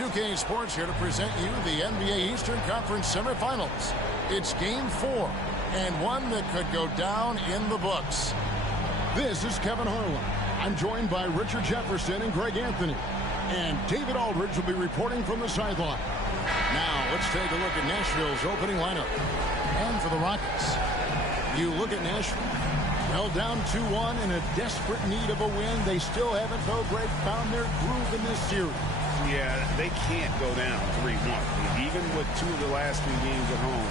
2K Sports here to present you the NBA Eastern Conference semifinals. It's Game 4, and one that could go down in the books. This is Kevin Harlan. I'm joined by Richard Jefferson and Greg Anthony. And David Aldridge will be reporting from the sideline. Now, let's take a look at Nashville's opening lineup. And for the Rockets, you look at Nashville. Held down 2-1 in a desperate need of a win. They still haven't, though, Greg, found their groove in this series. Yeah, they can't go down 3-1. Even with 2 of the last 3 games at home,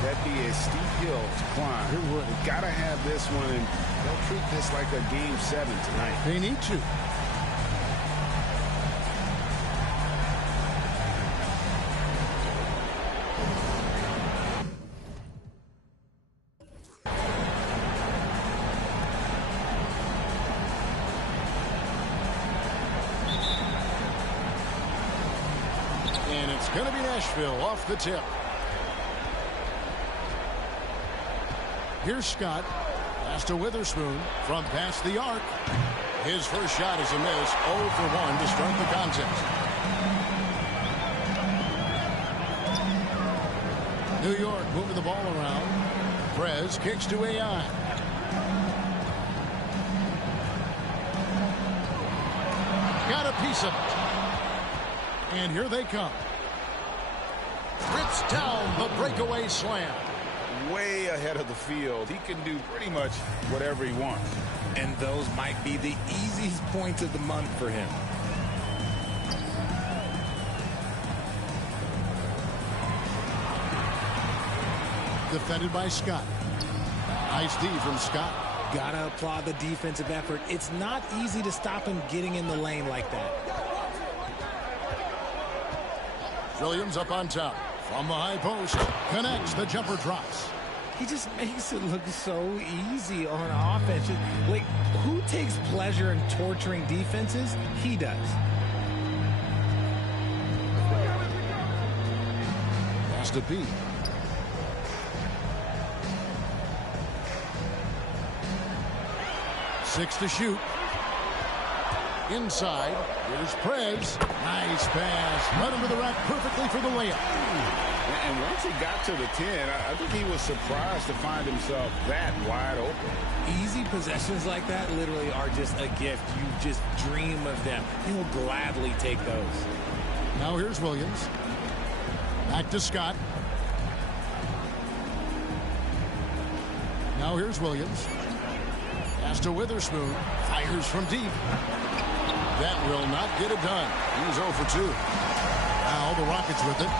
that'd be a steep hill to climb. It would. They've got to have this one, and they'll treat this like a Game 7 tonight. They need to. And it's going to be Nashville off the tip. Here's Scott. Pass to Witherspoon from past the arc. His first shot is a miss. 0 for 1 to start the contest. New York moving the ball around. Prez kicks to AI. Got a piece of it. And here they come. Rips down the breakaway slam. Way ahead of the field. He can do pretty much whatever he wants. And those might be the easiest points of the month for him. Defended by Scott. Nice D from Scott. Gotta applaud the defensive effort. It's not easy to stop him getting in the lane like that. Williams up on top. From the high post. Connects. The jumper drops. He just makes it look so easy on offense. Like, who takes pleasure in torturing defenses? He does. Pass to P. Six to shoot. Inside. Here's Prez. Nice pass. Right under the rack perfectly for the layup. And once he got to the 10, I think he was surprised to find himself that wide open. Easy possessions like that literally are just a gift. You just dream of them. He'll gladly take those. Now here's Williams. Back to Scott. Now here's Williams. Pass to Witherspoon. Fires from deep. That will not get it done. He's 0 for 2. Now the Rockets with it.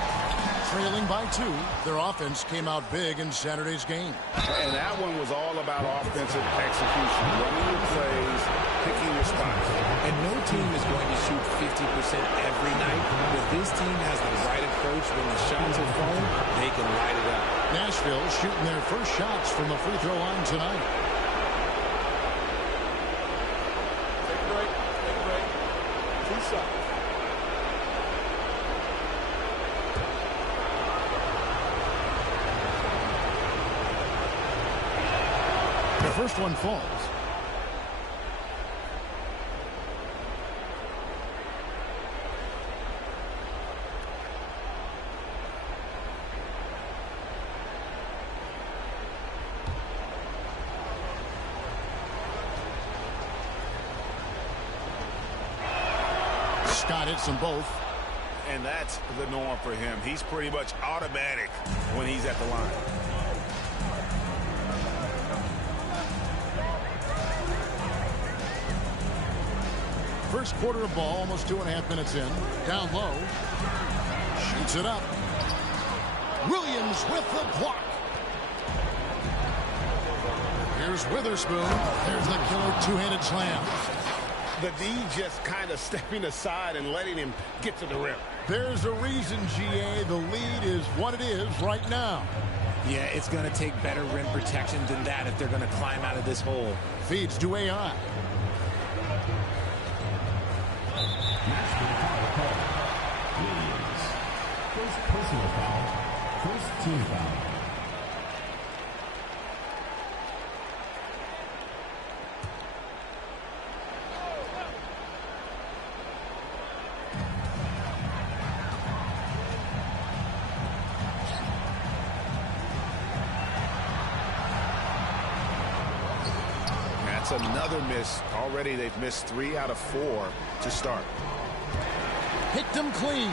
Trailing by 2. Their offense came out big in Saturday's game. And that one was all about offensive execution. Running your plays, picking your spots. And no team is going to shoot 50% every night. But this team has the right approach. When the shots are falling, they can light it up. Nashville shooting their first shots from the free throw line tonight. The first one falls. Scott hits them both. And that's the norm for him. He's pretty much automatic when he's at the line. First quarter of ball, almost 2.5 minutes in. Down low. Shoots it up. Williams with the block. Here's Witherspoon. There's the killer two-handed slam. The D just kind of stepping aside and letting him get to the rim. There's a reason, GA. The lead is what it is right now. Yeah, it's going to take better rim protection than that if they're going to climb out of this hole. Feeds to AI. Williams. First personal foul. First team foul. That's another miss. Already they've missed 3 out of 4 to start. Hit them clean.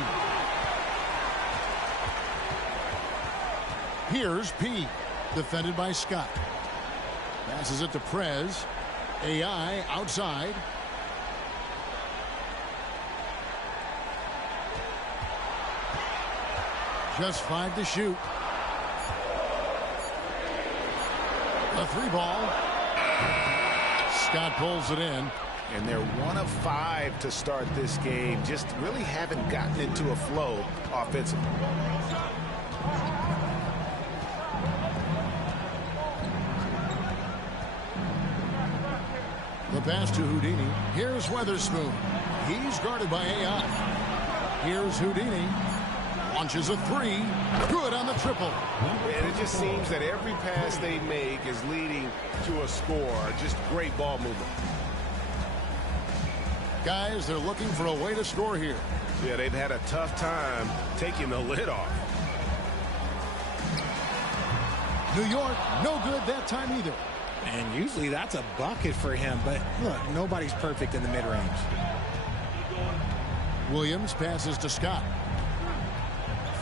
Here's P. Defended by Scott. Passes it to Prez. AI outside. Just 5 to shoot. A 3-ball. Scott pulls it in. And they're 1 of 5 to start this game. Just really haven't gotten into a flow offensively. The pass to Houdini. Here's Weatherspoon. He's guarded by AI. Here's Houdini. Launches a 3. Good on the triple. And it just seems that every pass they make is leading to a score. Just great ball movement. Guys, they're looking for a way to score here. Yeah, they've had a tough time taking the lid off. New York, no good that time either. And usually that's a bucket for him, but look, nobody's perfect in the mid-range. Williams passes to Scott.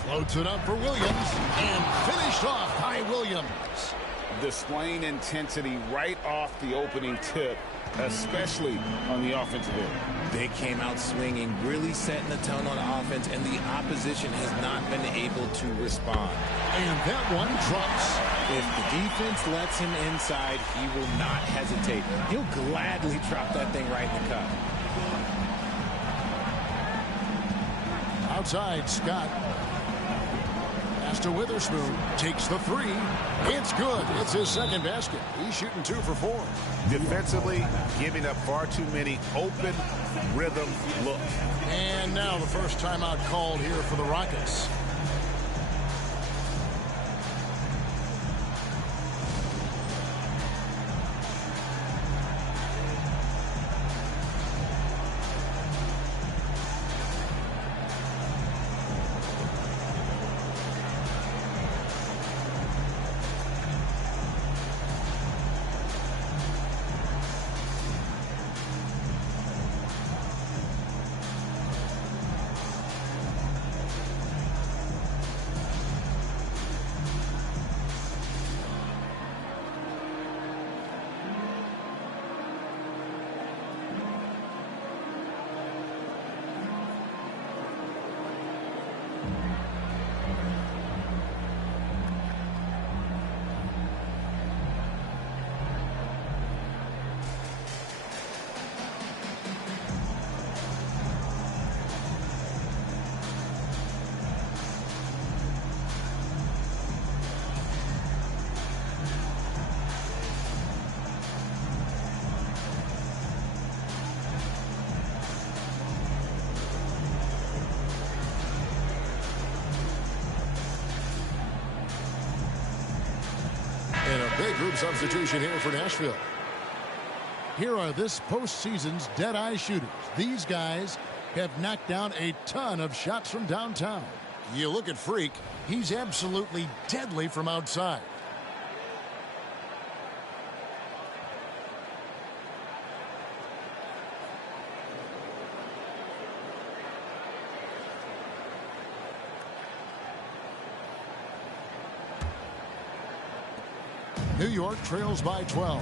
Floats it up for Williams, and finished off by Williams. Displaying intensity right off the opening tip, especially on the offensive end. They came out swinging, really setting the tone on offense, and the opposition has not been able to respond. And that one drops. If the defense lets him inside, he will not hesitate. He'll gladly drop that thing right in the cup. Outside, Scott. Pass to Witherspoon. Takes the 3. It's good. It's his second basket. He's shooting 2 for 4. Defensively, giving up far too many open rhythm looks. And now the first timeout called here for the Rockets. And a big group substitution here for Nashville. Here are this postseason's dead-eye shooters. These guys have knocked down a ton of shots from downtown. You look at Freak, he's absolutely deadly from outside. New York trails by 12.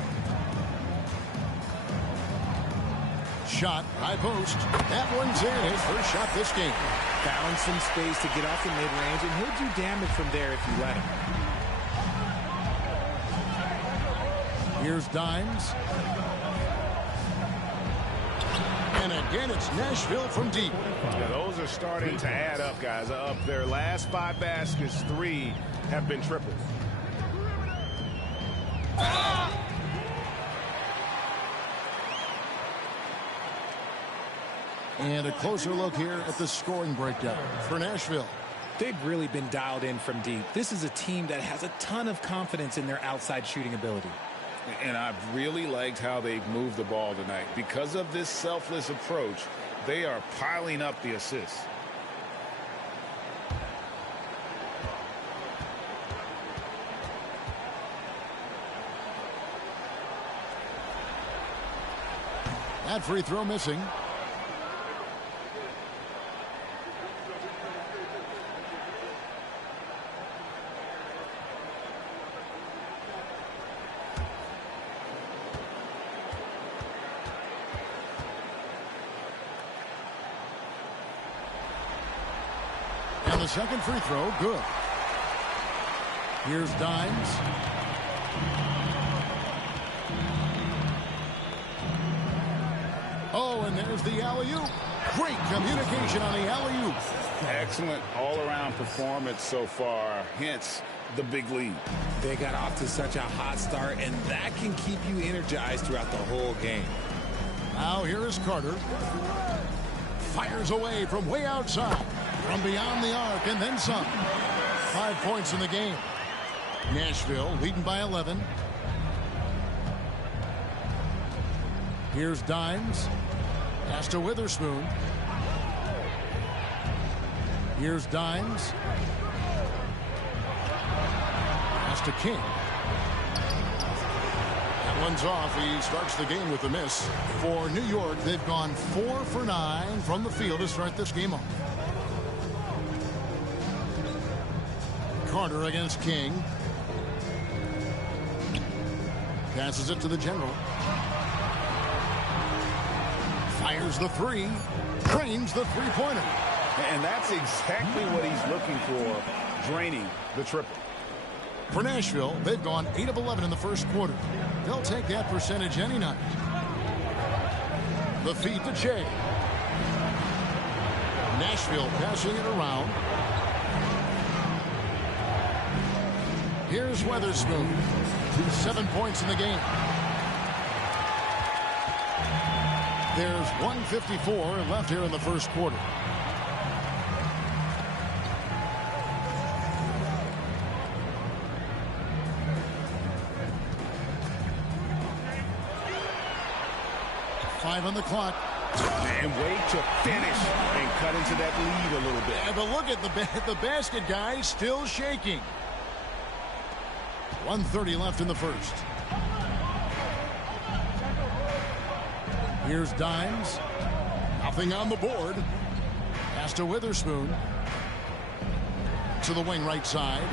Shot, high post. That one's in. His first shot this game. Found some space to get off the mid-range, and he'll do damage from there if you let him. Here's Dimes. And again, it's Nashville from deep. Yeah, those are starting to add up, guys. Up their last 5 baskets, 3 have been triples. And a closer look here at the scoring breakdown for Nashville. They've really been dialed in from deep. This is a team that has a ton of confidence in their outside shooting ability. And I've really liked how they've moved the ball tonight. Because of this selfless approach, they are piling up the assists. That free throw missing. And the second free throw, good. Here's Dimes. Oh, and there's the alley-oop. Great communication on the alley-oop. Excellent all-around performance so far, hence the big lead. They got off to such a hot start, and that can keep you energized throughout the whole game. Now here is Carter. Fires away from way outside, from beyond the arc, and then some. 5 points in the game. Nashville leading by 11. Here's Dimes. Pass to Witherspoon. Here's Dimes. Pass to King. That one's off. He starts the game with a miss. For New York, they've gone 4 for 9 from the field to start this game off. Carter against King. Passes it to the general. Fires the three. Drains the three-pointer. And that's exactly what he's looking for, draining the triple. For Nashville, they've gone 8 of 11 in the first quarter. They'll take that percentage any night. The feed to Jay. Nashville passing it around. Here's Witherspoon. 7 points in the game. There's 1:54 left here in the first quarter. Five on the clock. And wait to finish and cut into that lead a little bit. Yeah, but look at the basket, guys, still shaking. 1:30 left in the first. Here's Dimes. Nothing on the board. Pass to Witherspoon. To the wing right side.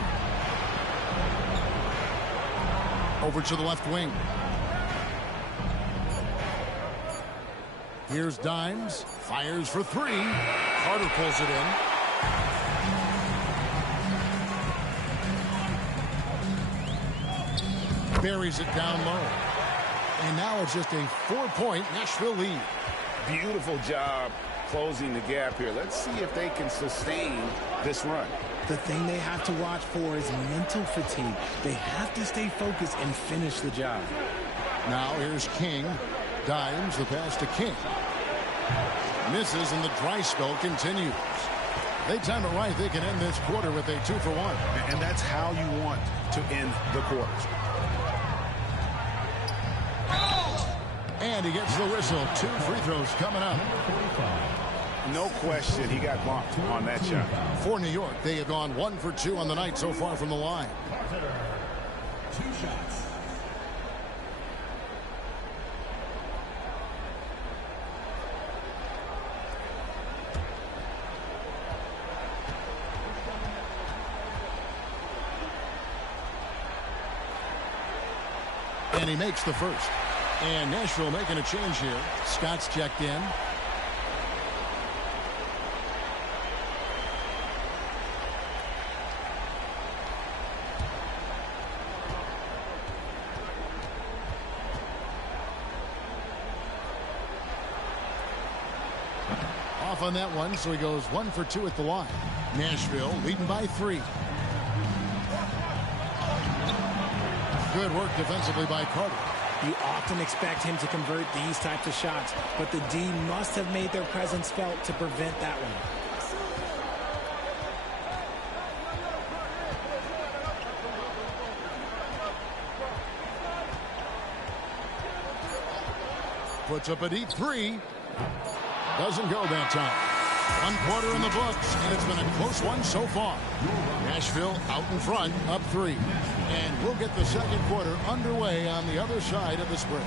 Over to the left wing. Here's Dimes. Fires for three. Carter pulls it in. Buries it down low. And now it's just a 4-point Nashville lead. Beautiful job closing the gap here. Let's see if they can sustain this run. The thing they have to watch for is mental fatigue. They have to stay focused and finish the job. Now here's King. Dimes, the pass to King. Misses, and the dry spell continues. They time it right. They can end this quarter with a 2-for-1. And that's how you want to end the quarter. And he gets the whistle. 2 free throws coming up. No question he got bumped on that shot. For New York, they have gone 1 for 2 on the night so far from the line. 2 shots. And he makes the first. And Nashville making a change here. Scott's checked in. Off on that one, so he goes 1 for 2 at the line. Nashville leading by 3. Good work defensively by Carter. You often expect him to convert these types of shots, but the D must have made their presence felt to prevent that one. Puts up a deep 3. Doesn't go that time. 1 quarter in the books, and it's been a close one so far. Nashville out in front, up 3. And we'll get the second quarter underway on the other side of this break.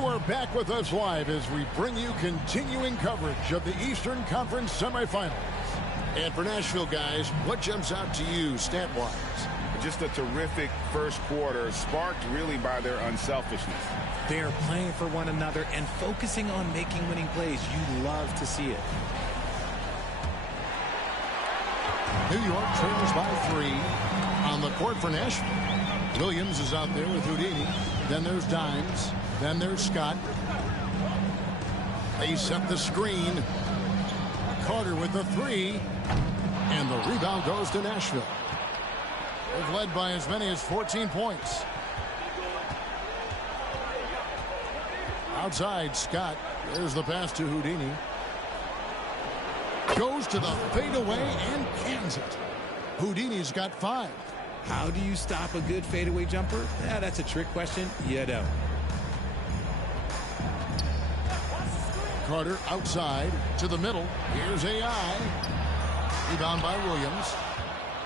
You are back with us live as we bring you continuing coverage of the Eastern Conference semifinals. And for Nashville, guys, what jumps out to you stat-wise? Just a terrific first quarter, sparked really by their unselfishness. They are playing for one another and focusing on making winning plays. You love to see it. New York trails by 3 on the court for Nashville. Williams is out there with Houdini. Then there's Dimes. Then there's Scott. They set the screen. Carter with the 3. And the rebound goes to Nashville. They've led by as many as 14 points. Outside, Scott. There's the pass to Houdini. Goes to the fadeaway and cans it. Houdini's got 5. How do you stop a good fadeaway jumper? Yeah, that's a trick question. You don't. Carter outside to the middle. Here's AI. Rebound by Williams.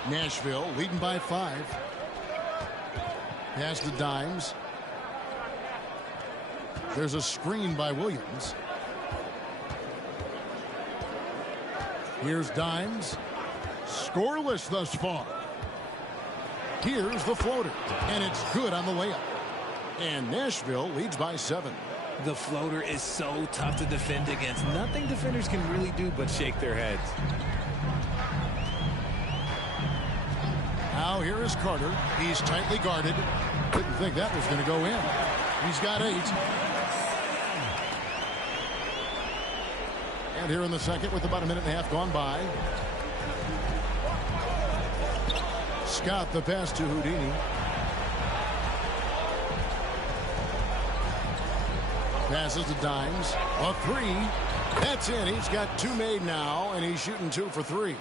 Nashville leading by 5. Pass to Dimes. There's a screen by Williams. Here's Dimes. Scoreless thus far. Here's the floater. And it's good on the layup. And Nashville leads by 7. The floater is so tough to defend against. Nothing defenders can really do but shake their heads. Now here is Carter. He's tightly guarded. Didn't think that was going to go in. He's got 8. And here in the second with about a minute and a half gone by. Scott the pass to Houdini. Passes to Dimes. A 3. That's in. He's got 2 made now, and he's shooting 2 for 3.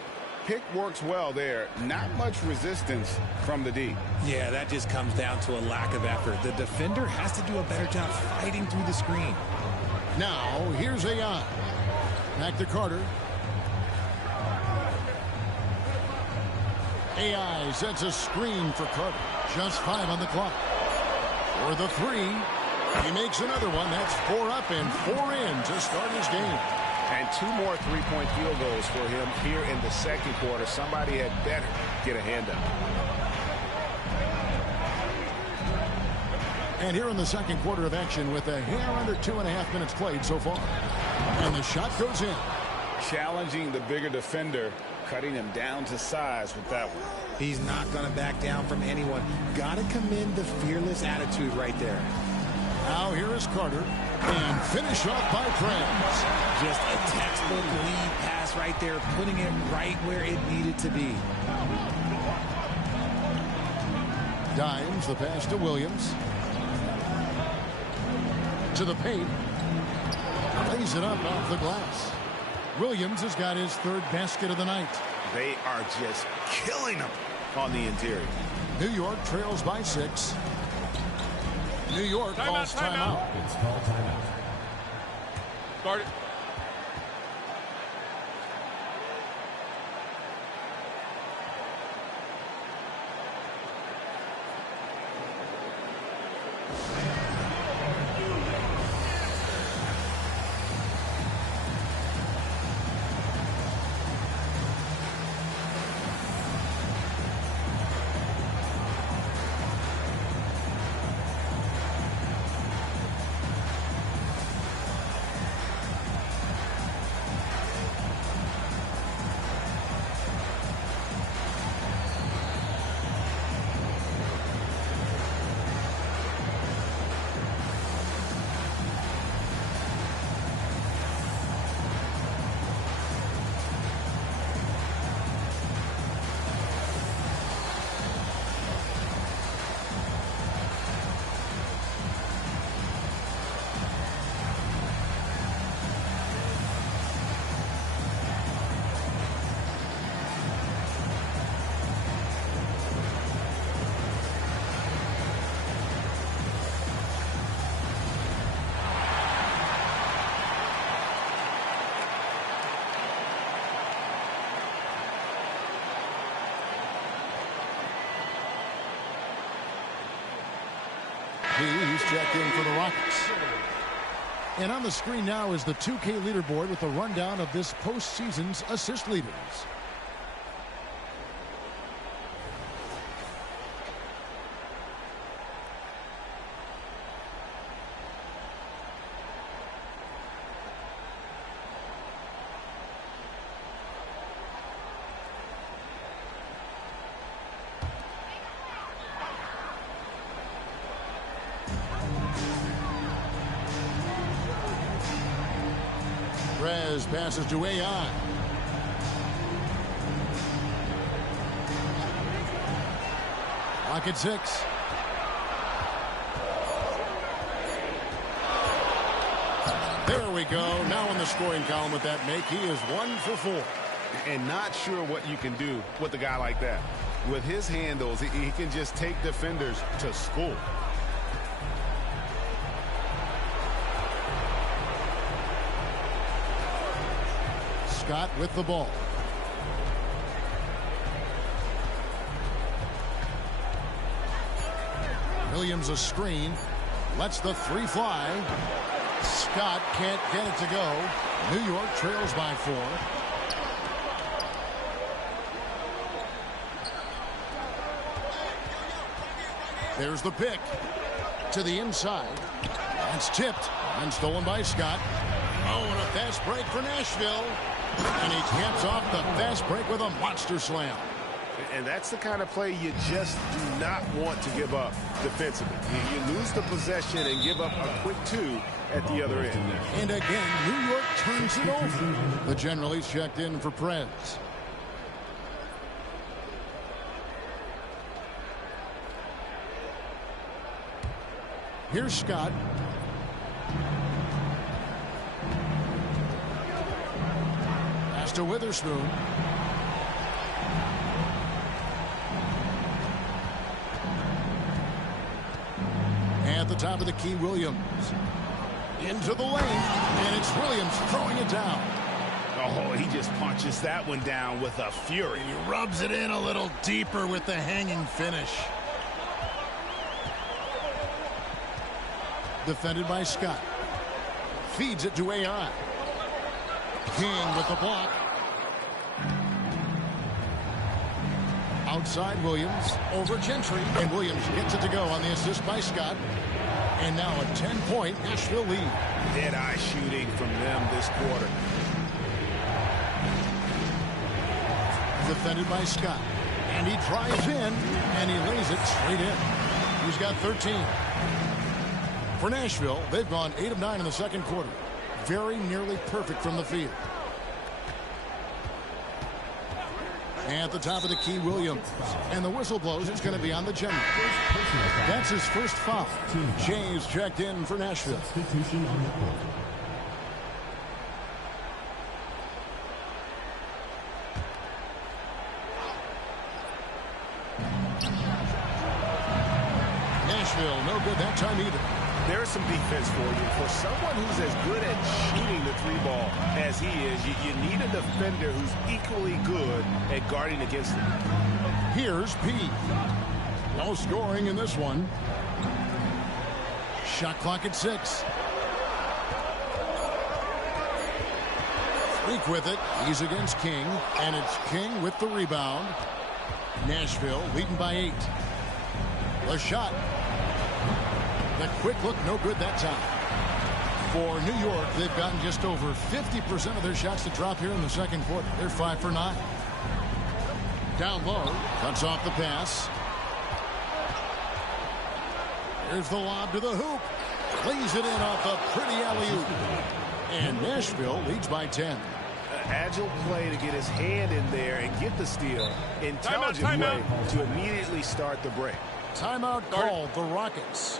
Pick works well there. Not much resistance from the D. Yeah, that just comes down to a lack of effort. The defender has to do a better job fighting through the screen. Now, here's AI. Back to Carter. AI sets a screen for Carter. Just 5 on the clock. For the 3. He makes another one. That's 4 up and 4 in to start his game. And 2 more three-point field goals for him here in the second quarter. Somebody had better get a hand up. And here in the second quarter of action with a hair under 2.5 minutes played so far. And the shot goes in. Challenging the bigger defender, cutting him down to size with that one. He's not going to back down from anyone. Got to commend the fearless attitude right there. Now here is Carter. And finish off by Krebs. Just a textbook lead pass right there, putting it right where it needed to be. Dimes, the pass to Williams. To the paint. Lays it up off the glass. Williams has got his 3rd basket of the night. They are just killing him on the interior. New York trails by 6. New York calls timeout. It's called timeout. Guard it. He's checked in for the Rockets. And on the screen now is the 2K leaderboard with a rundown of this postseason's assist leaders. Perez passes to AI. Lock at 6. There we go. Now in the scoring column with that make, he is 1 for 4. And not sure what you can do with a guy like that. With his handles, he can just take defenders to school. Scott with the ball. Williams a screen. Lets the 3 fly. Scott can't get it to go. New York trails by 4. There's the pick. To the inside. It's tipped and stolen by Scott. Oh, and a fast break for Nashville. And he caps off the fast break with a monster slam. And that's the kind of play you just do not want to give up defensively. You lose the possession and give up a quick 2 at the other end. And again, New York turns it over. The general is checked in for Perez. Here's Scott. Pass to Witherspoon. At the top of the key, Williams. Into the lane, and it's Williams throwing it down. Oh, he just punches that one down with a fury. He rubs it in a little deeper with the hanging finish. Defended by Scott. Feeds it to AI. King with the block. Outside Williams. Over Gentry. And Williams gets it to go on the assist by Scott. And now a 10-point Nashville lead. Dead-eye shooting from them this quarter. Defended by Scott. And he drives in. And he lays it straight in. He's got 13. For Nashville, they've gone 8 of 9 in the second quarter. Very nearly perfect from the field. At the top of the key, Williams. And the whistle blows. It's going to be on the general. That's his first foul. James checked in for Nashville. Substitution on the court. Nashville, no good that time either. There's some defense for you. For someone who's as good at shooting the 3-ball as he is, you need a defender who's equally good at guarding against him. Here's P. No scoring in this one. Shot clock at 6. Freak with it. He's against King. And it's King with the rebound. Nashville leading by 8. The shot. The quick look, no good that time. For New York, they've gotten just over 50% of their shots to drop here in the second quarter. They're 5 for 9. Down low, cuts off the pass. Here's the lob to the hoop. Lays it in off a pretty alley-oop. And Nashville leads by 10. An agile play to get his hand in there and get the steal. Intelligent way to immediately start the break. Timeout called the Rockets.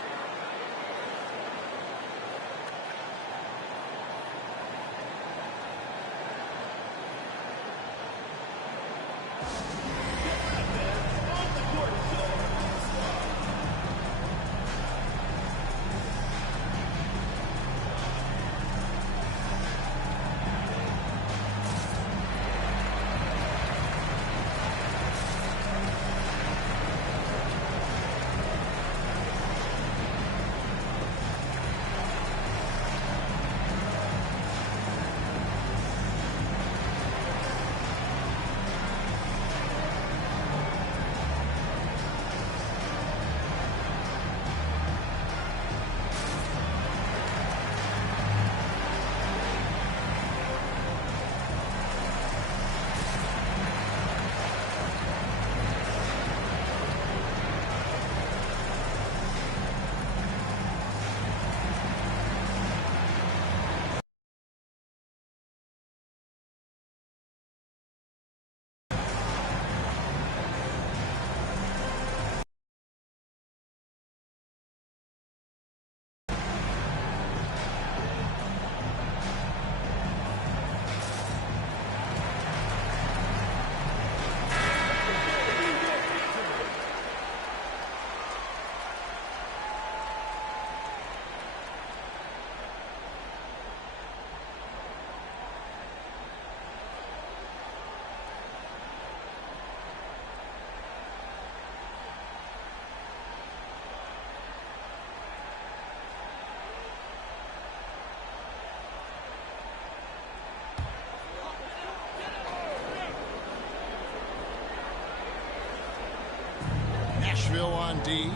Nashville on D.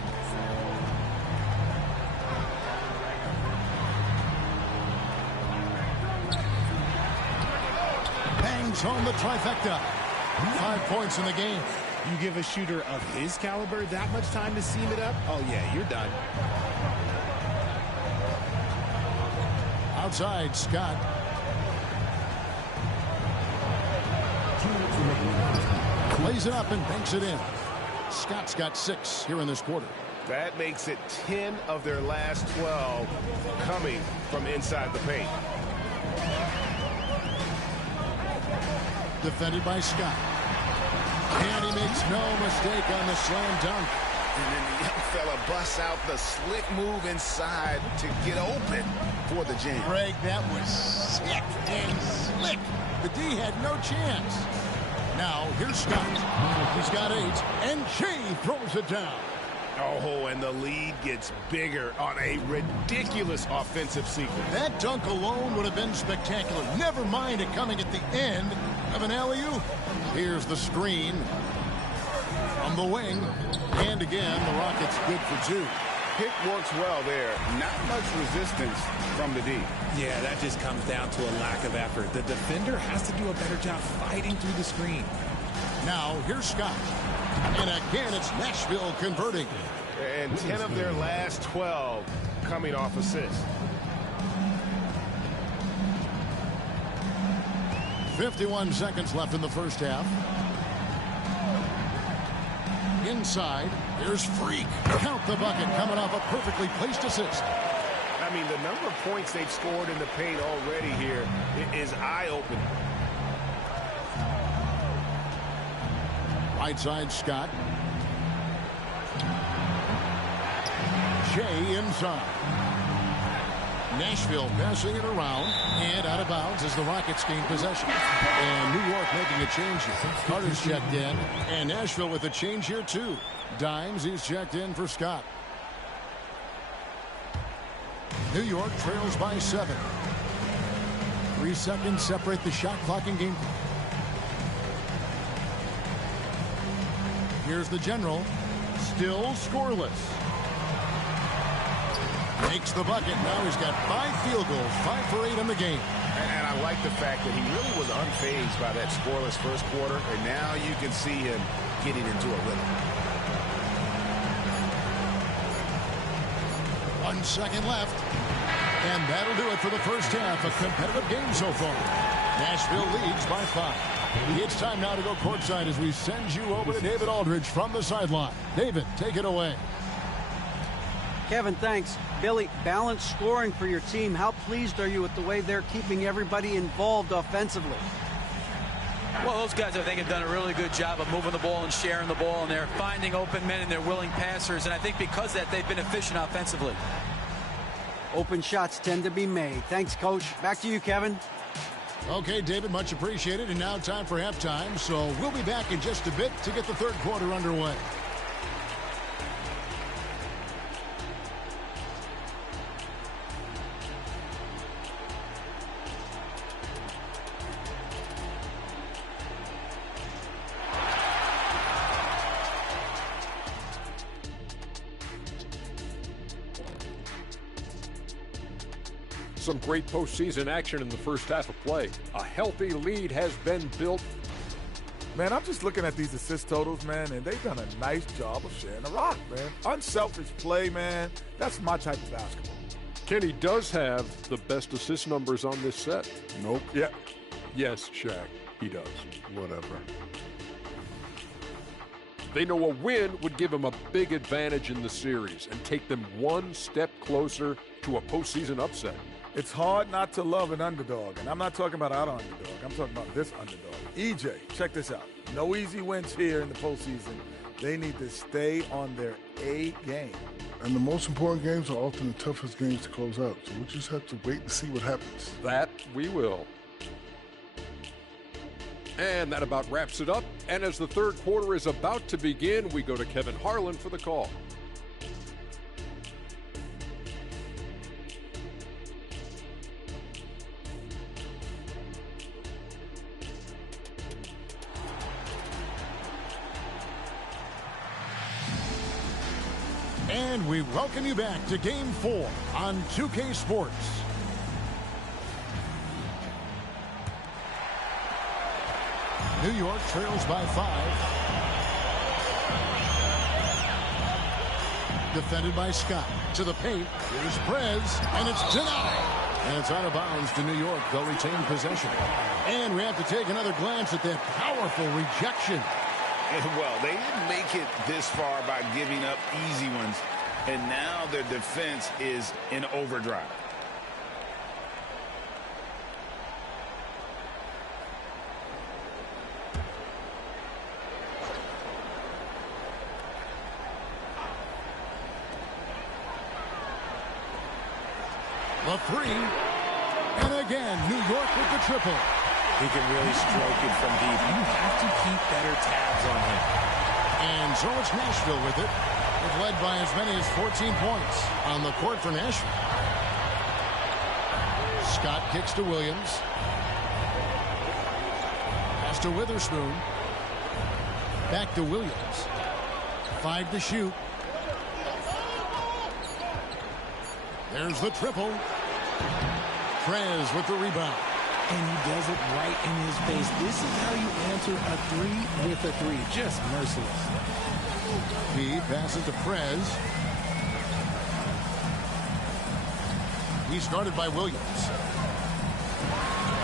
Bangs home the trifecta. 5 points in the game. You give a shooter of his caliber that much time to seam it up? Oh, yeah, you're done. Outside, Scott. Lays it up and banks it in. Scott's got 6 here in this quarter. That makes it 10 of their last 12 coming from inside the paint. Defended by Scott. And he makes no mistake on the slam dunk. And then the young fella busts out the slick move inside to get open for the jam. Greg, that was sick and slick. The D had no chance. Now, here's Scott. He's got 8, and Shea throws it down. Oh, and the lead gets bigger on a ridiculous offensive sequence. That dunk alone would have been spectacular. Never mind it coming at the end of an alley-oop. Here's the screen from the wing. And again, the Rockets good for 2. Pick works well there. Not much resistance from the D. Yeah, that just comes down to a lack of effort. The defender has to do a better job fighting through the screen. Now, here's Scott. And again, it's Nashville converting. And 10 of their last 12 coming off assists. 51 seconds left in the first half. Inside, there's Freak. Count the bucket coming off a perfectly placed assist. I mean, the number of points they've scored in the paint already here is eye-opening. Right side, Scott. Shea inside. Nashville passing it around and out of bounds as the Rockets gain possession. And New York making a change here. Carter's checked in, and Nashville with a change here too. Dimes, he's checked in for Scott. New York trails by 7. 3 seconds separate the shot clock and game clock. Here's the general. Still scoreless. Makes the bucket. Now he's got 5 field goals, 5 for 8 in the game. And I like the fact that he really was unfazed by that scoreless first quarter, and now you can see him getting into a rhythm. 1 second left. And that'll do it for the first half. A competitive game so far. Nashville leads by 5. It's time now to go courtside as we send you over to David Aldridge from the sideline. David, take it away. Kevin, thanks. Billy, balanced scoring for your team. How pleased are you with the way they're keeping everybody involved offensively? Well, those guys, I think, have done a really good job of moving the ball and sharing the ball, and they're finding open men and they're willing passers, and I think because of that, they've been efficient offensively. Open shots tend to be made. Thanks, Coach. Back to you, Kevin. Okay, David, much appreciated. And now time for halftime, so we'll be back in just a bit to get the third quarter underway. Some great postseason action in the first half of play. A healthy lead has been built. Man, I'm just looking at these assist totals, man, and they've done a nice job of sharing the rock, man. Unselfish play, man. That's my type of basketball. Kenny does have the best assist numbers on this set. Nope. Yeah. Yes, Shaq, he does. Whatever. They know a win would give them a big advantage in the series and take them one step closer to a postseason upset. It's hard not to love an underdog, and I'm not talking about our underdog. I'm talking about this underdog. EJ, check this out. No easy wins here in the postseason. They need to stay on their A game. And the most important games are often the toughest games to close out, so we just have to wait and see what happens. That we will. And that about wraps it up. And as the third quarter is about to begin, we go to Kevin Harlan for the call. And we welcome you back to Game 4 on 2K Sports. New York trails by 5. Defended by Scott. To the paint. Here's Prez, and it's denied. And it's out of bounds to New York. They'll retain possession. And we have to take another glance at that powerful rejection. Well, they didn't make it this far by giving up easy ones. And now their defense is in overdrive. The 3. And again, New York with the triple. He can really stroke it from deep. You have to keep better tabs on him. And so it's Nashville with it. They've led by as many as 14 points on the court for Nashville. Scott kicks to Williams. Pass to Witherspoon. Back to Williams. 5 to shoot. There's the triple. Prez with the rebound. And he does it right in his face. This is how you answer a 3 with a 3. Just merciless. He passes to Prez. He's guarded by Williams.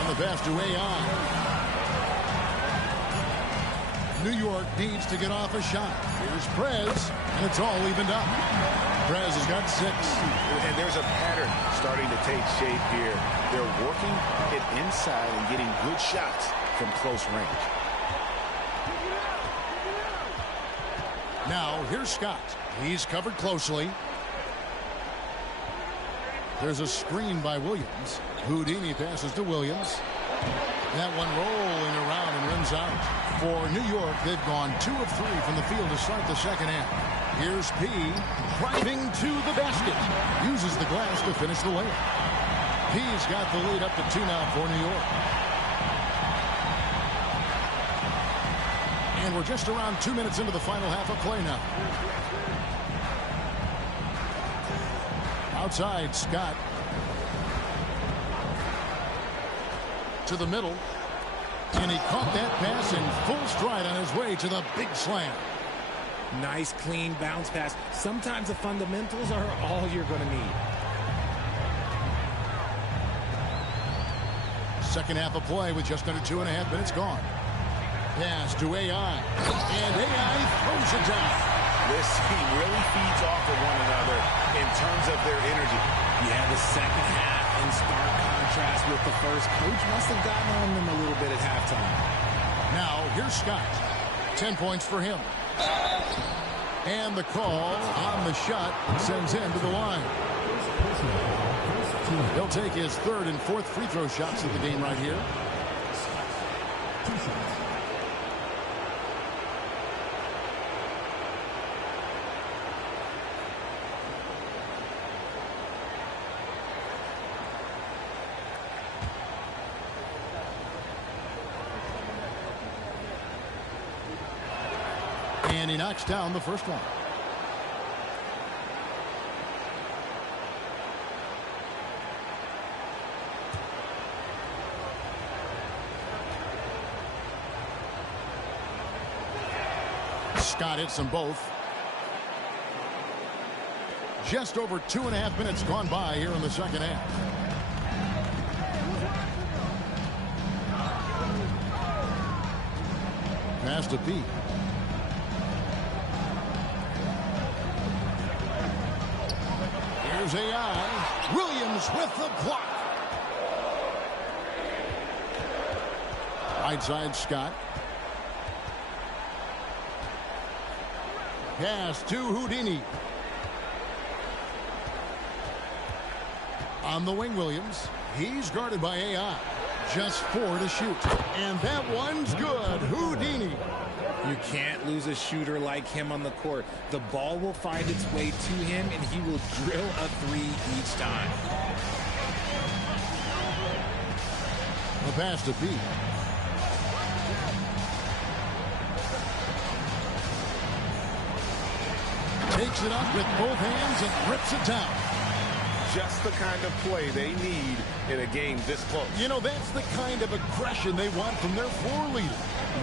On the pass to AI. New York needs to get off a shot. Here's Prez, and it's all evened up. Prez has got 6. And there's a pattern starting to take shape here. They're working it inside and getting good shots from close range. Now, here's Scott. He's covered closely. There's a screen by Williams. Houdini passes to Williams. That one rolling around and rims out. For New York, they've gone 2 of 3 from the field to start the second half. Here's P driving to the basket. Uses the glass to finish the layup. P's got the lead up to 2 now for New York. And we're just around 2 minutes into the final half of play now. Outside, Scott. To the middle. And he caught that pass in full stride on his way to the big slam. Nice, clean bounce pass. Sometimes the fundamentals are all you're going to need. Second half of play with just under 2.5 minutes gone. Pass to AI. And AI throws it down. This team really feeds off of one another in terms of their energy. Yeah, the second half in stark contrast with the first. Coach must have gotten on them a little bit at halftime. Now, here's Scott. 10 points for him. And the call on the shot sends him to the line. He'll take his 3rd and 4th free throw shots of the game right here. And he knocks down the first one. Scott hits them both. Just over 2.5 minutes gone by here in the second half. Pass to Pete. Here's AI. Williams with the block. Right side, Scott. Pass to Houdini. On the wing, Williams. He's guarded by AI. Just 4 to shoot. And that one's good. Houdini. You can't lose a shooter like him on the court. The ball will find its way to him, and he will drill a 3 each time. The pass to Pete. Picks it up with both hands and rips it down. Just the kind of play they need in a game this close. You know, that's the kind of aggression they want from their floor leader.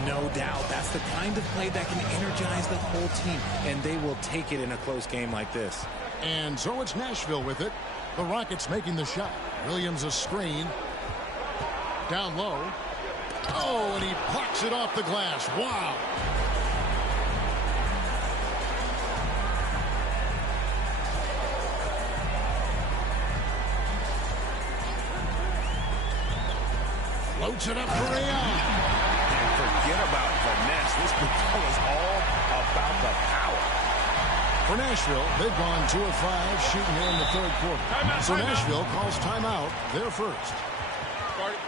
No doubt. That's the kind of play that can energize the whole team, and they will take it in a close game like this. And so it's Nashville with it. The Rockets making the shot. Williams a screen. Down low. Oh, and he plucks it off the glass. Wow. Floats it up for Rayon. And forget about finesse. This ball is all about the power. For Nashville, they've gone 2 of 5 shooting here in the third quarter. Timeout, so timeout. Nashville calls timeout. They're first. Guard it.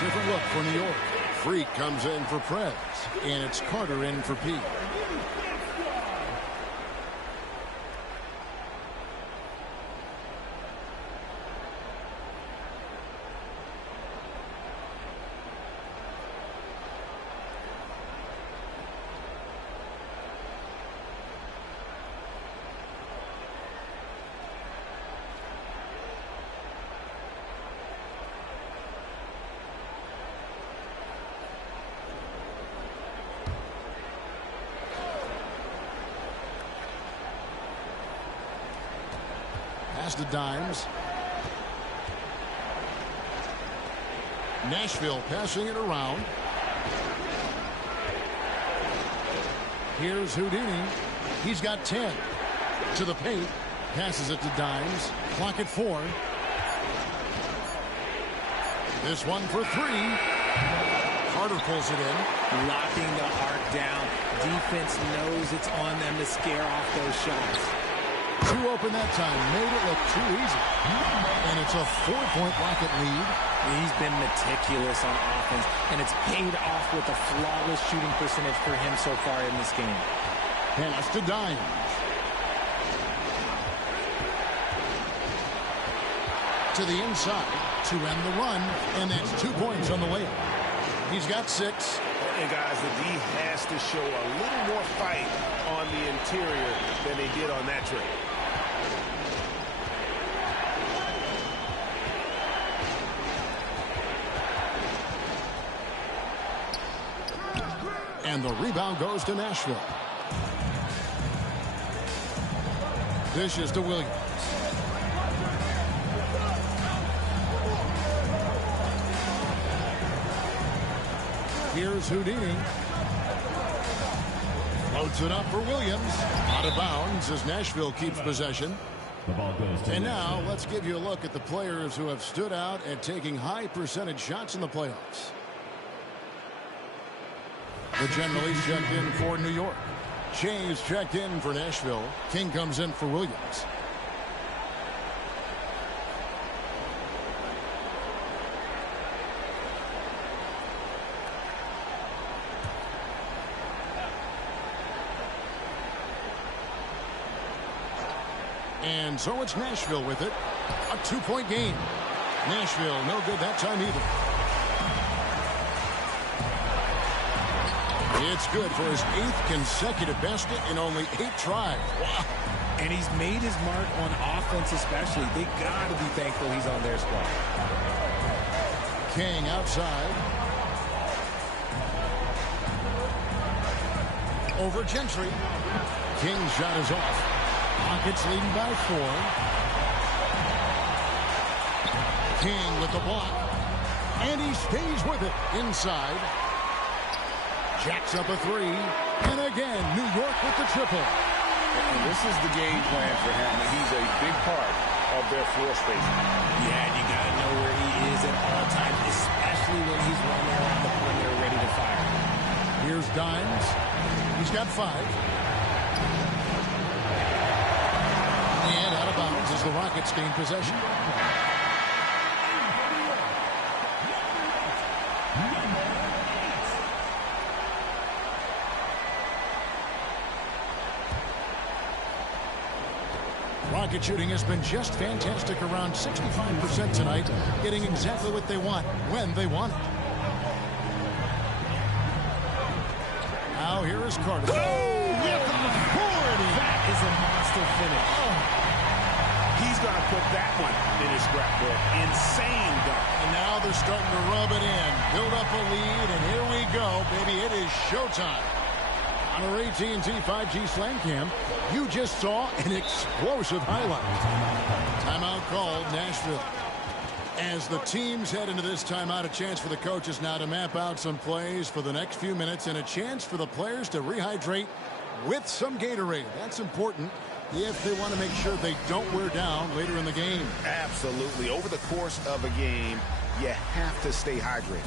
Different look for New York. Freak comes in for Prez, and it's Carter in for Pete. Pass to Dimes. Nashville passing it around. Here's Houdini. He's got 10. To the paint. Passes it to Dimes. Clock at 4. This one for 3. Carter pulls it in. Locking the arc down. Defense knows it's on them to scare off those shots. 2 open that time. Made it look too easy. And it's a 4-point Rocket lead. He's been meticulous on offense, and it's paid off with a flawless shooting percentage for him so far in this game. Pass to Dimes. To the inside to end the run, and that's 2 points on the layup. He's got 6. And guys, the D has to show a little more fight on the interior than they did on that trip. And the rebound goes to Nashville. Dishes to Williams. Here's Houdini. Floats it up for Williams. Out of bounds as Nashville keeps possession. The ball goes to And now let's give you a look at the players who have stood out at taking high percentage shots in the playoffs. The general is checked in for New York. Shay's checked in for Nashville. King comes in for Williams. And so it's Nashville with it. A 2-point game. Nashville, no good that time either. It's good for his 8th consecutive basket in only 8 tries. Wow. And he's made his mark on offense especially. They got to be thankful he's on their squad. King outside. Over Gentry. King's shot is off. Rockets leading by 4. King with the block. And he stays with it inside. Jacks up a 3. And again, New York with the triple. And this is the game plan for him. He's a big part of their floor spacing. Yeah, and you got to know where he is at all times, especially when he's running around the perimeter ready to fire. Here's Dimes. He's got 5. And out of bounds as the Rockets gain possession. Rocket shooting has been just fantastic, around 65% tonight, getting exactly what they want, when they want it. Now here is Carter. With authority! That is a monster finish. Oh. He's going to put that one in his scrapbook. Insane dunk. And now they're starting to rub it in, build up a lead, and here we go, baby. It is showtime. On our AT&T 5G Slam Cam, you just saw an explosive highlight. Timeout called, Nashville. As the teams head into this timeout, a chance for the coaches now to map out some plays for the next few minutes and a chance for the players to rehydrate with some Gatorade. That's important if they want to make sure they don't wear down later in the game. Absolutely. Over the course of a game, you have to stay hydrated.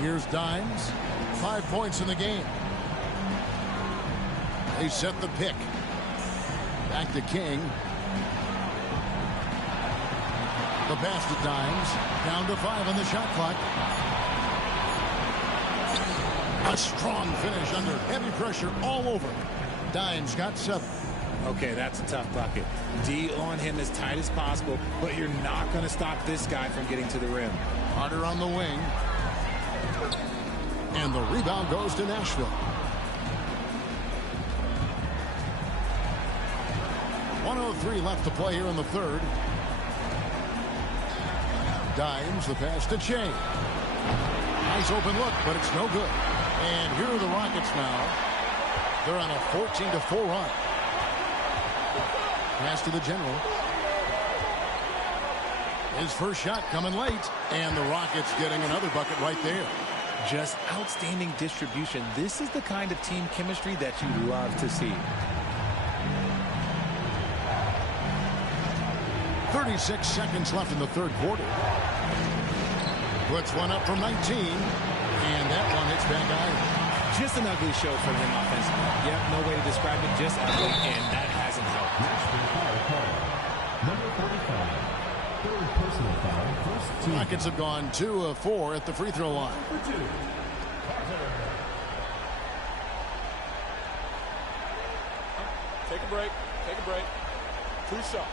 Here's Dimes. 5 points in the game. They set the pick. Back to King. The pass to Dimes. Down to 5 on the shot clock. A strong finish under heavy pressure all over. Dimes got 7. Okay, that's a tough bucket. D on him as tight as possible, but you're not going to stop this guy from getting to the rim. Carter on the wing. And the rebound goes to Nashville. 1:03 left to play here in the third. Dimes, the pass to Che. Nice open look, but it's no good. And here are the Rockets now. They're on a 14-4 run. Pass to the general. His first shot coming late. And the Rockets getting another bucket right there. Just outstanding distribution. This is the kind of team chemistry that you love to see. 36 seconds left in the third quarter. Puts one up from 19, and that one hits back iron. Just an ugly show from him offensively. Yep, no way to describe it, just ugly, and that hasn't helped. Number 45, third personal foul, first team. Rockets have gone 2 of 4 at the free throw line. Take a break. Take a break. 2 shots.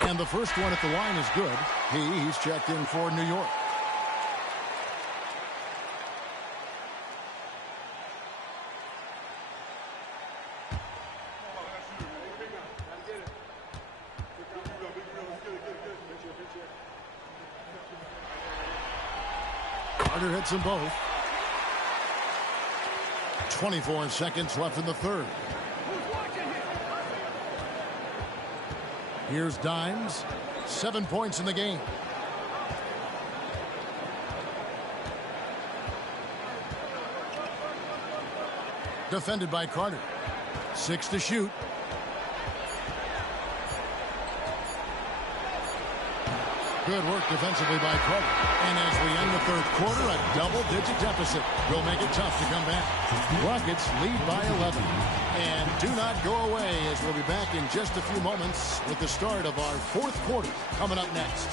And the first one at the line is good. He's checked in for New York. Carter hits them both. 24 seconds left in the third. Here's Dimes. 7 points in the game. Defended by Carter. 6 to shoot. Good work defensively by Carter. And as we end the third quarter, a double-digit deficit will make it tough to come back. Rockets lead by 11. And do not go away, as we'll be back in just a few moments with the start of our fourth quarter coming up next.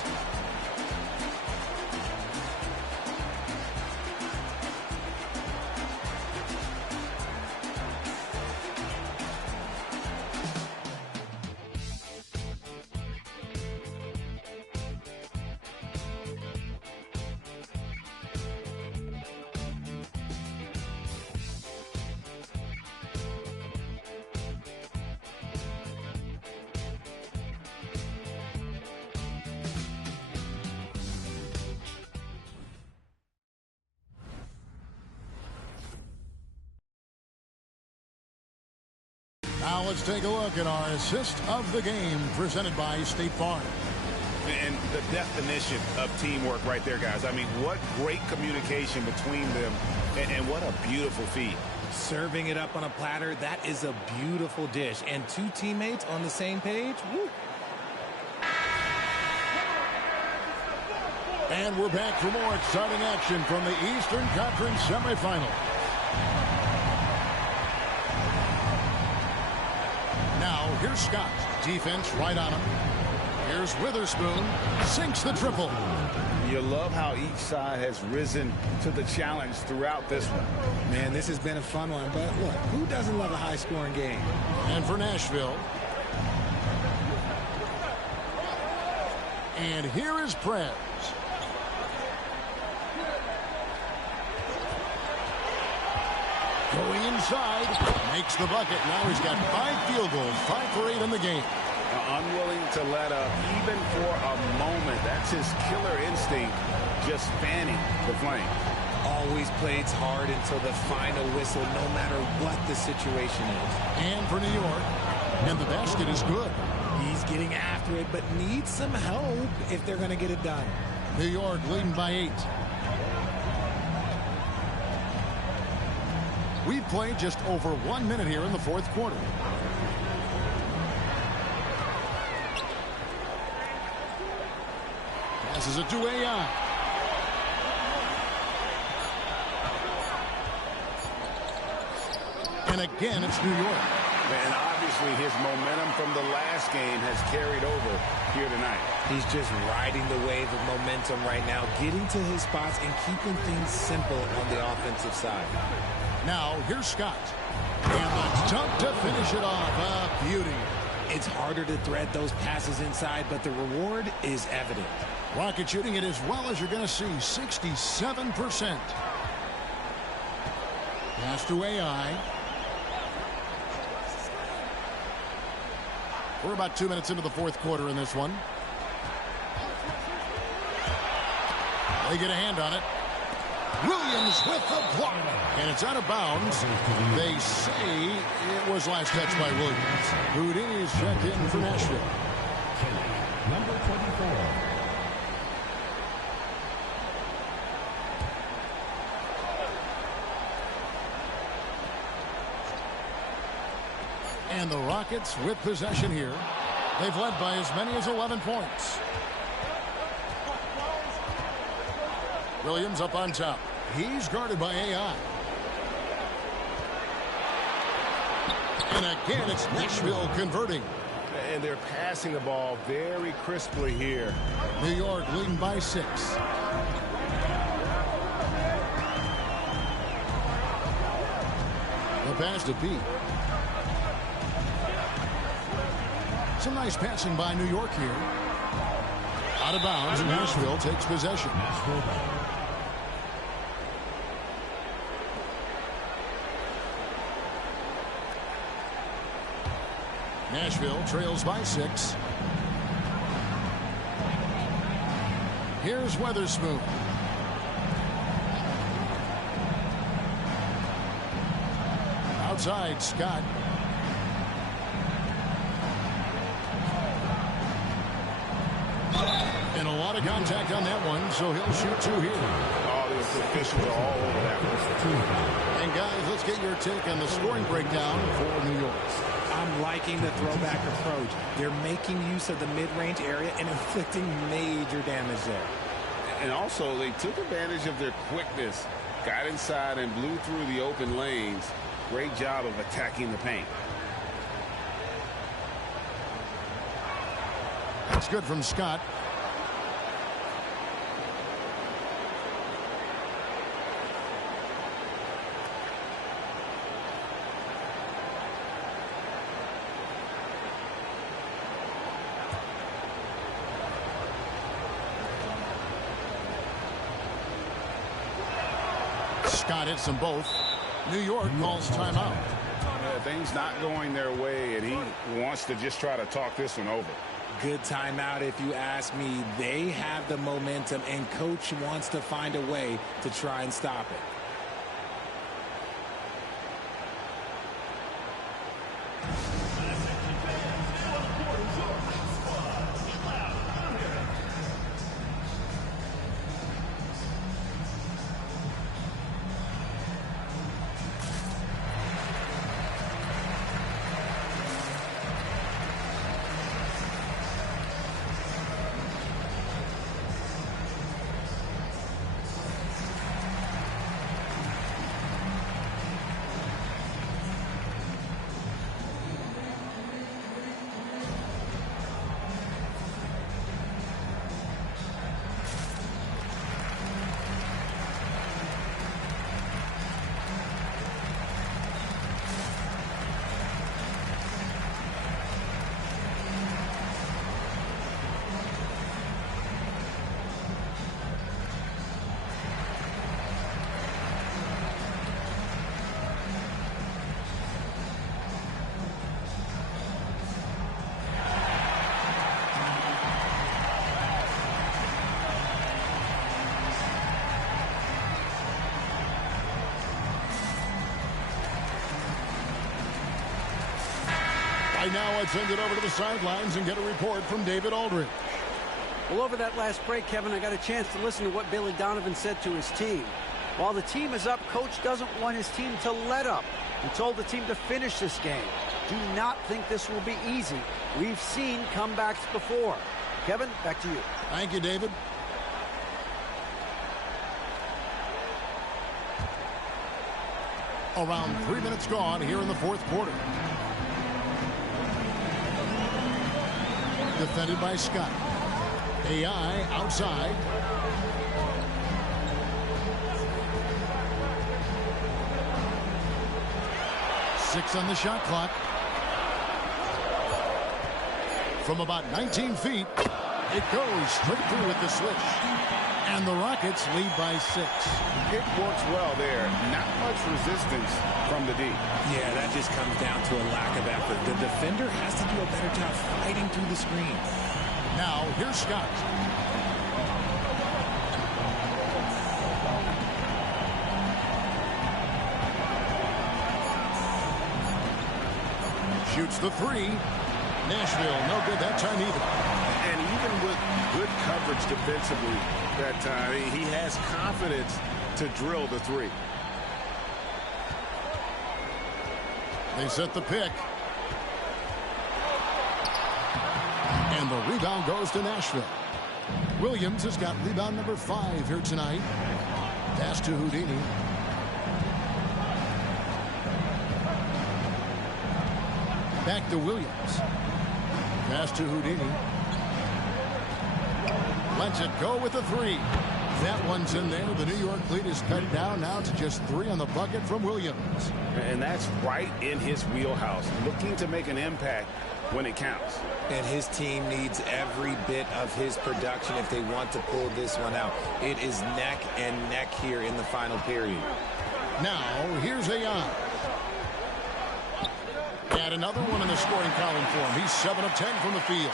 Now let's take a look at our assist of the game presented by State Farm. And the definition of teamwork right there, guys. I mean, what great communication between them, and what a beautiful feed. Serving it up on a platter, that is a beautiful dish. And 2 teammates on the same page. Woo. And we're back for more exciting action from the Eastern Conference semifinal. Now, here's Scott. Defense right on him. Here's Witherspoon. Sinks the triple. You love how each side has risen to the challenge throughout this one. Man, this has been a fun one. But look, who doesn't love a high-scoring game? And for Nashville. And here is Prez. Going inside, makes the bucket. Now he's got 5 field goals, 5 for 8 in the game. Unwilling to let up even for a moment. That's his killer instinct, just fanning the flame. Always plays hard until the final whistle, no matter what the situation is. And for New York, and the basket is good. He's getting after it, but needs some help if they're going to get it done. New York leading by 8. We've played just over 1 minute here in the fourth quarter. Passes it to AI. And again, it's New York. And obviously his momentum from the last game has carried over here tonight. He's just riding the wave of momentum right now, getting to his spots and keeping things simple on the offensive side. Now, here's Scott. And the dunk to finish it off. A beauty. It's harder to thread those passes inside, but the reward is evident. Rocket shooting it as well as you're going to see, 67%. Pass to AI. We're about 2 minutes into the fourth quarter in this one. They get a hand on it. Williams with the block. And it's out of bounds. They say it was last touched by Williams. Houdini's checked in for Nashville. Number 24. And the Rockets with possession here. They've led by as many as 11 points. Williams up on top. He's guarded by AI. And again, it's Nashville converting. And they're passing the ball very crisply here. New York leading by 6. The pass to Pete. Some nice passing by New York here. Out of bounds, Nashville takes possession. Nashville trails by 6. Here's Weatherspoon. Outside, Scott. And a lot of contact on that one, so he'll shoot 2 here. Oh, the officials are all over that one. And guys, let's get your take on the scoring breakdown for New York. I'm liking the throwback approach. They're making use of the mid-range area and inflicting major damage there. And also, they took advantage of their quickness, got inside and blew through the open lanes. Great job of attacking the paint. That's good from Scott. Scott hits them both. New York calls timeout. Things not going their way, and he wants to just try to talk this one over. Good timeout if you ask me. They have the momentum, and coach wants to find a way to try and stop it. Right now, let's send it over to the sidelines and get a report from David Aldridge. Well, over that last break, Kevin, I got a chance to listen to what Billy Donovan said to his team. While the team is up, coach doesn't want his team to let up. He told the team to finish this game. Do not think this will be easy. We've seen comebacks before. Kevin, back to you. Thank you, David. Around 3 minutes gone here in the fourth quarter. Defended by Scott. AI outside. Six on the shot clock. From about 19 feet, it goes straight through with the switch. And the Rockets lead by 6. It works well there. Not much resistance from the D. Yeah, that just comes down to a lack of effort. The defender has to do a better job fighting through the screen. Now, here's Scott. Shoots the 3. Nashville, no good that time either. And even with good coverage defensively that time, he has confidence to drill the 3. They set the pick. And the rebound goes to Nashville. Williams has got rebound number 5 here tonight. Pass to Houdini. Back to Williams. Pass to Houdini. Lets it go with a 3. That one's in there. The New York lead is cut down now to just 3 on the bucket from Williams. And that's right in his wheelhouse, looking to make an impact when it counts. And his team needs every bit of his production if they want to pull this one out. It is neck and neck here in the final period. Now, here's Ayan. And another one in the scoring column for him. He's 7 of 10 from the field.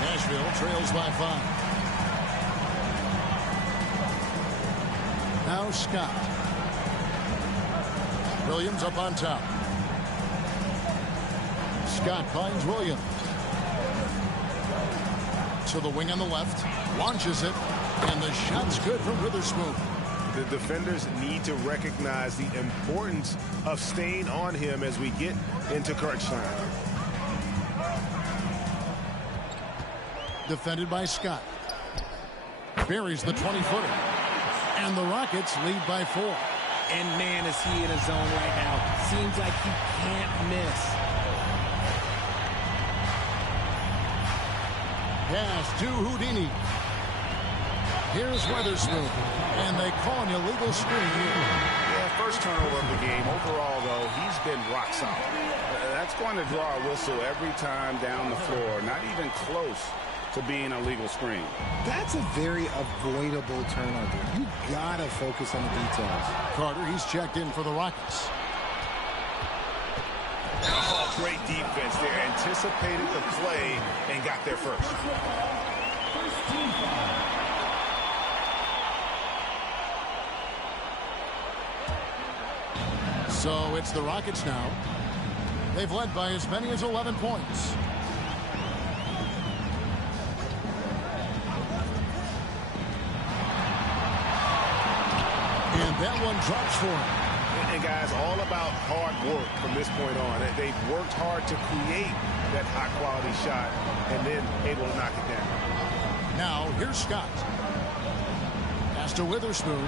Nashville trails by 5. Now Scott. Williams up on top. Scott finds Williams. To the wing on the left. Launches it. And the shot's good from Witherspoon. The defenders need to recognize the importance of staying on him as we get into crunch time. Defended by Scott. Buries the 20-footer. And the Rockets lead by 4. And man, is he in a zone right now. Seems like he can't miss. Pass to Houdini. Here's Witherspoon. And they call an illegal screen here. Yeah, first turnover of the game. Overall, though, he's been rock solid. That's going to draw a whistle every time down the floor. Not even close to being a legal screen. That's a very avoidable turnover. You gotta focus on the details. Carter, he's checked in for the Rockets. Oh, great defense there. Anticipated the play and got there first. So it's the Rockets now. They've led by as many as 11 points. And that one drops for him. And guys, all about hard work from this point on. They've worked hard to create that high-quality shot and then able to knock it down. Now, here's Scott. Pass to Witherspoon.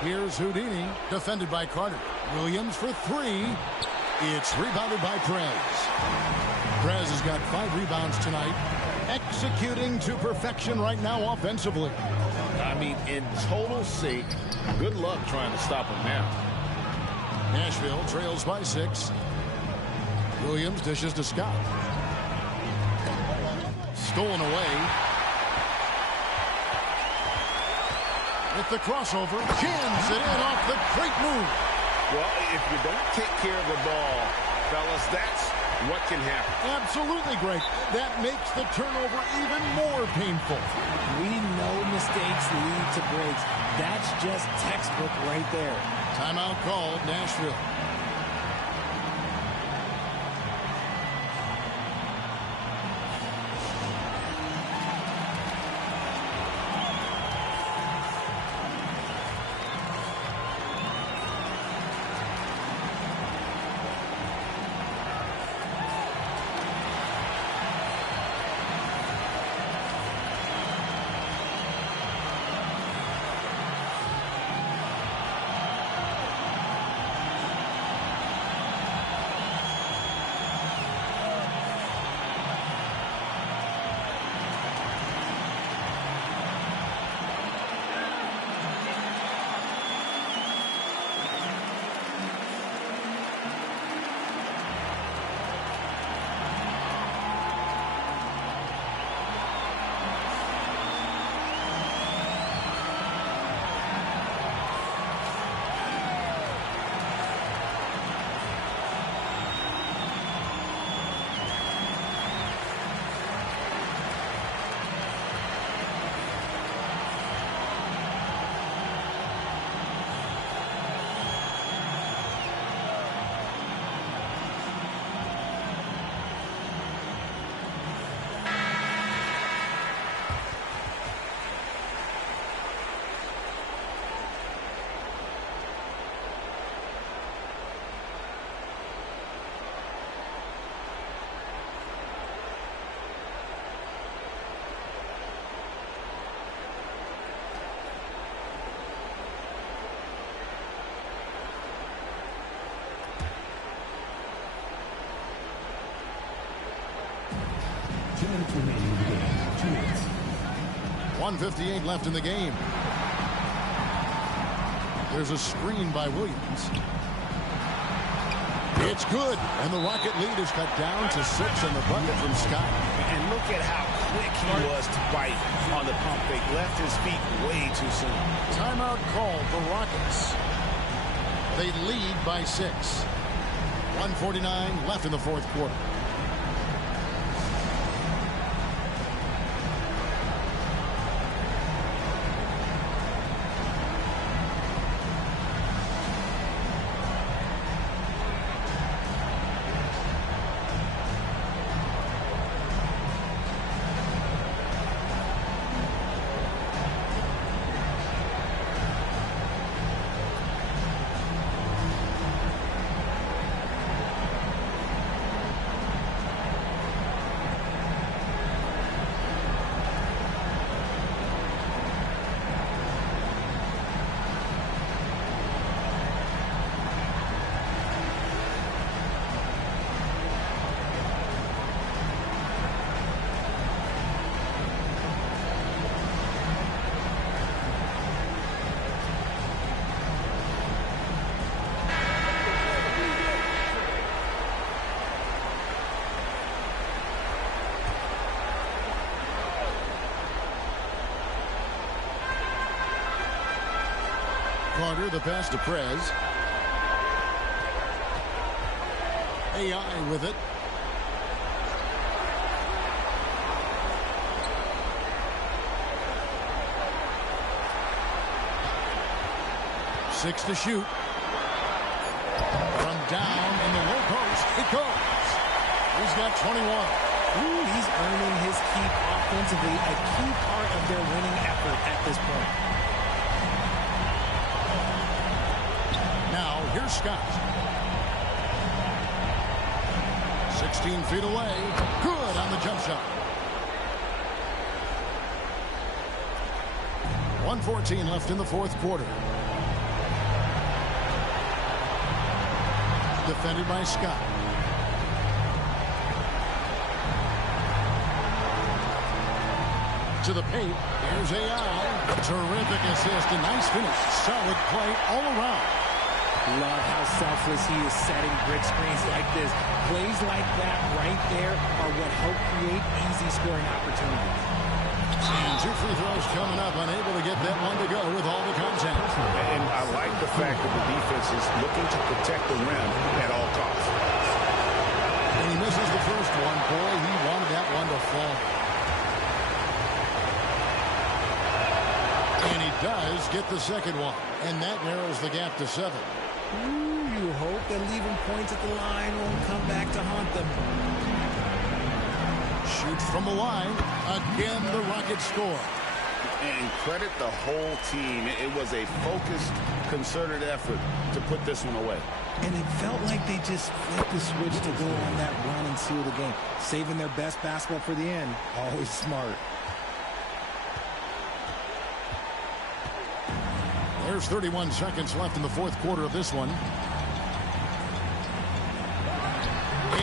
Here's Houdini, defended by Carter. Williams for 3. It's rebounded by Prez. Prez has got 5 rebounds tonight. Executing to perfection right now offensively. I mean, in total sync. Good luck trying to stop him now. Nashville trails by 6. Williams dishes to Scott. Stolen away. With the crossover, jams it in off the great move. Well, if you don't take care of the ball, fellas, that's what can happen. Absolutely great. That makes the turnover even more painful. We know mistakes lead to breaks. That's just textbook right there. Timeout called, Nashville. 2 minutes remaining in the game. 2 minutes. 1:58 left in the game. There's a screen by Williams. It's good, and the Rocket lead is cut down to 6 in the bucket from Scott. And look at how quick he was to bite on the pump fake. Left his feet way too soon. Timeout called the Rockets. They lead by 6. 1:49 left in the fourth quarter. Carter, the pass to Prez. AI with it. Six to shoot. From down in the low post, it goes. He's got 21. Ooh, he's earning his keep offensively, a key part of their winning effort at this point. Now, here's Scott. 16 feet away. Good on the jump shot. 1:14 left in the fourth quarter. Defended by Scott. To the paint. Here's AI. Terrific assist. A nice finish. Solid play all around. Love how selfless he is setting brick screens like this. Plays like that right there are what help create easy scoring opportunities. And 2 free throws coming up. Unable to get that one to go with all the contact. And I like the fact that the defense is looking to protect the rim at all costs. And he misses the first one. Boy, he wanted that one to fall. And he does get the second one. And that narrows the gap to 7. Ooh, you hope that leaving points at the line won't come back to haunt them. Shoots from the line. Again, the Rockets score. And credit the whole team. It was a focused, concerted effort to put this one away. And it felt like they just flipped the switch to go on that run and seal the game. Saving their best basketball for the end. Always smart. There's 31 seconds left in the fourth quarter of this one.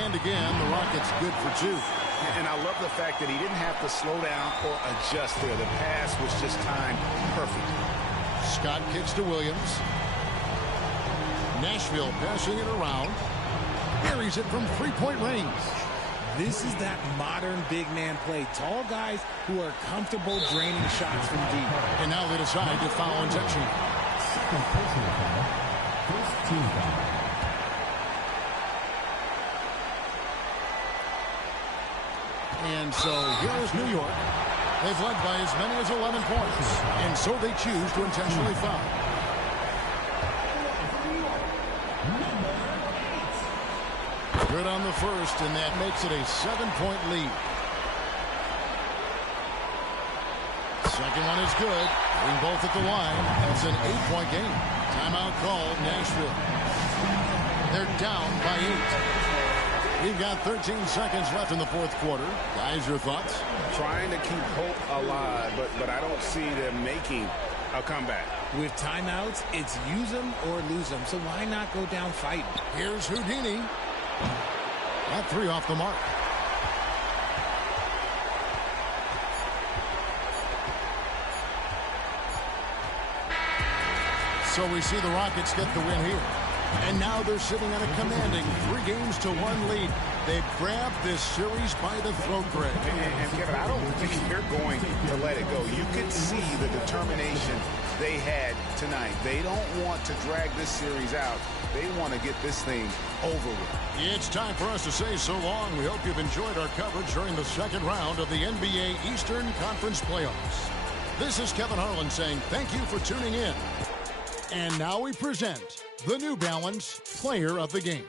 And again, the Rockets good for 2. And I love the fact that he didn't have to slow down or adjust there. The pass was just timed perfect. Scott kicks to Williams. Nashville passing it around. Buries it from three-point range. This is that modern big man play. Tall guys who are comfortable draining shots from deep. And now they decide to foul intentionally. Second personal foul. First team foul. And so here is New York. They've led by as many as 11 points. And so they choose to intentionally foul. Good on the first, and that makes it a 7-point lead. Second one is good. Bring both at the line. That's an 8-point game. Timeout called, Nashville. They're down by 8. We've got 13 seconds left in the fourth quarter. Guys, your thoughts? Trying to keep hope alive, but I don't see them making a comeback. With timeouts, it's use them or lose them. So why not go down fighting? Here's Houdini. That 3 off the mark. So we see the Rockets get the win here. And now they're sitting on a commanding 3-1 lead. They've grabbed this series by the throat, Greg. And Kevin, I don't think they're going to let it go. You can see the determination they had tonight. They don't want to drag this series out. They want to get this thing over with. It's time for us to say so long. We hope you've enjoyed our coverage during the second round of the NBA Eastern Conference Playoffs. This is Kevin Harlan saying thank you for tuning in. And now we present the New Balance Player of the Game.